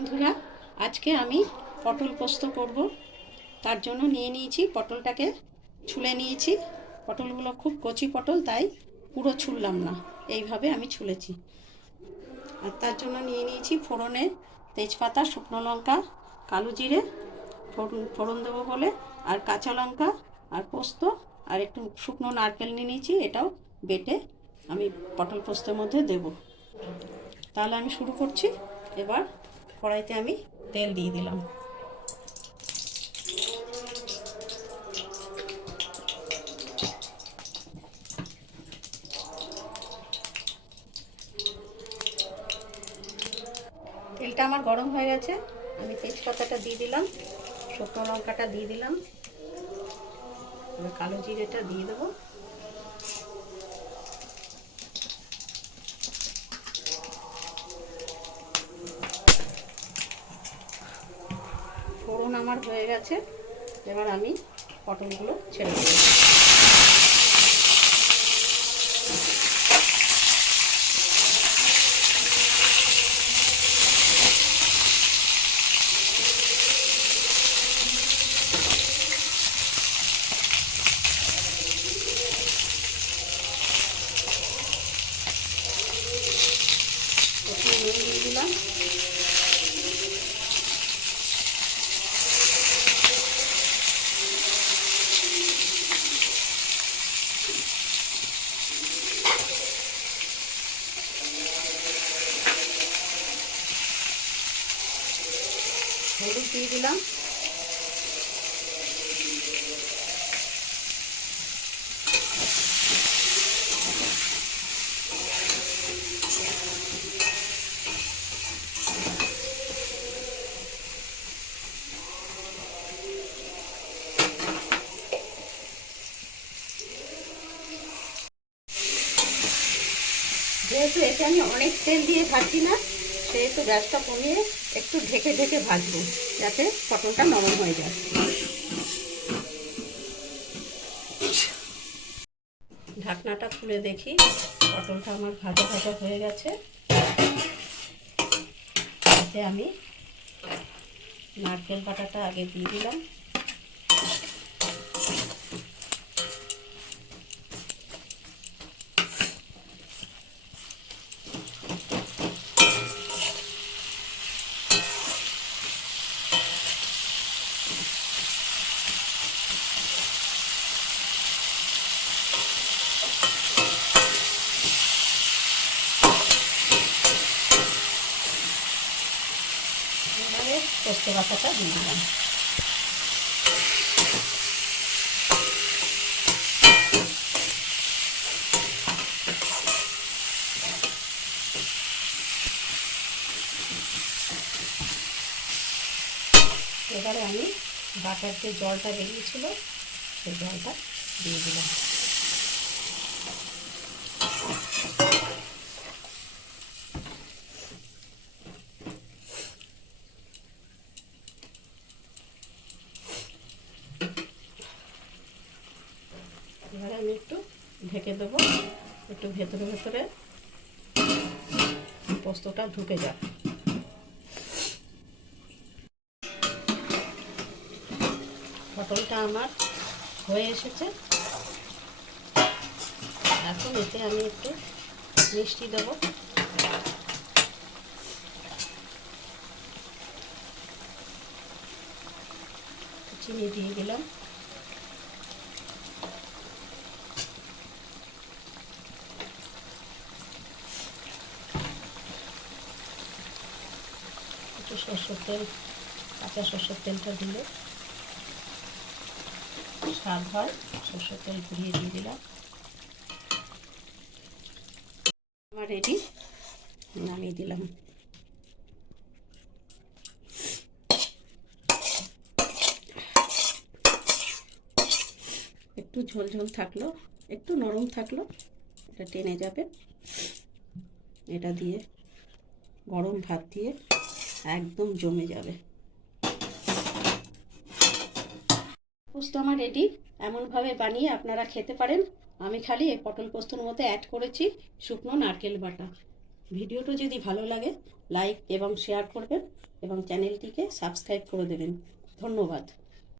বন্ধুরা, আজকে আমি পটল পোস্ত করব। তার জন্য নিয়ে নিয়েছি পটলটাকে ছুলে নিয়েছি। পটলগুলো খুব কচি পটল, তাই পুরো ছুললাম না, এইভাবে আমি ছুলেছি। আর তার জন্য নিয়ে নিয়েছি ফোড়নে তেজপাতা, শুকনো লঙ্কা, কালো জিরে ফোড়ন দেবো বলে, আর কাঁচা লঙ্কা আর পোস্ত, আর একটু শুকনো নারকেল নিয়ে নিয়েছি, এটাও বেটে আমি পটল পোস্তের মধ্যে দেব। তাহলে আমি শুরু করছি। এবার কড়াইতে আমি তেল দিয়ে দিলাম। তেলটা আমার গরম হয়ে গেছে, আমি তেজপাতাটা দিয়ে দিলাম, শুকনো লঙ্কাটা দিয়ে দিলাম, এবার কালো জিরেটা দিয়ে দেবো। ফোড়ন আমার হয়ে গেছে, এবার আমি পটলগুলো ছেড়ে দেবো। প্রথমে নুন দিয়ে দিলাম, হলুদ দিয়ে দিলাম, যেহেতু এতে আমি অনেক তেল দিয়ে ভাজছি না, সেহেতু গ্যাসটা কমিয়ে একটু ঢেকে ঢেকে ভাজবো, যাতে পটলটা নরম হয়ে যায়। ঢাকনাটা খুলে দেখি, পটলটা আমার ভাজা ভাজা হয়ে গেছে। এতে আমি নারকেল বাটাটা আগে দিয়ে দিলাম, এবারে পোস্ত বাটাটা দিয়ে দিলাম। এবারে আমি বাটার যে জলটা বেরিয়েছিল সেই জলটা দিয়ে দিলাম। এবারে আমি একটু ঢেকে দেবো, একটু ভেতরে ভেতরে পোস্তটা ঢুকে যাক। পটলটা আমার হয়ে এসেছে, এখন এতে আমি একটু মিষ্টি দেবো। চিনি দিয়ে দিলাম, একটু সরষের তেল, কাঁচা সরষের তেলটা দিলে স্বাদ হয়, সরষের তেল ঘুরিয়ে দিয়ে দিলাম। আমার রেডি, নামিয়ে দিলাম। একটু ঝোল ঝোল থাকলো, একটু নরম থাকলো, এটা টেনে যাবে। এটা দিয়ে গরম ভাত দিয়ে একদম জমে যাবে। পোস্ত আমার রেডি, এমনভাবে বানিয়ে আপনারা খেতে পারেন। আমি খালি এই পটল পোস্তর মধ্যে অ্যাড করেছি শুকনো নারকেল বাটা। ভিডিওটা যদি ভালো লাগে লাইক এবং শেয়ার করবেন এবং চ্যানেলটিকে সাবস্ক্রাইব করে দেবেন। ধন্যবাদ।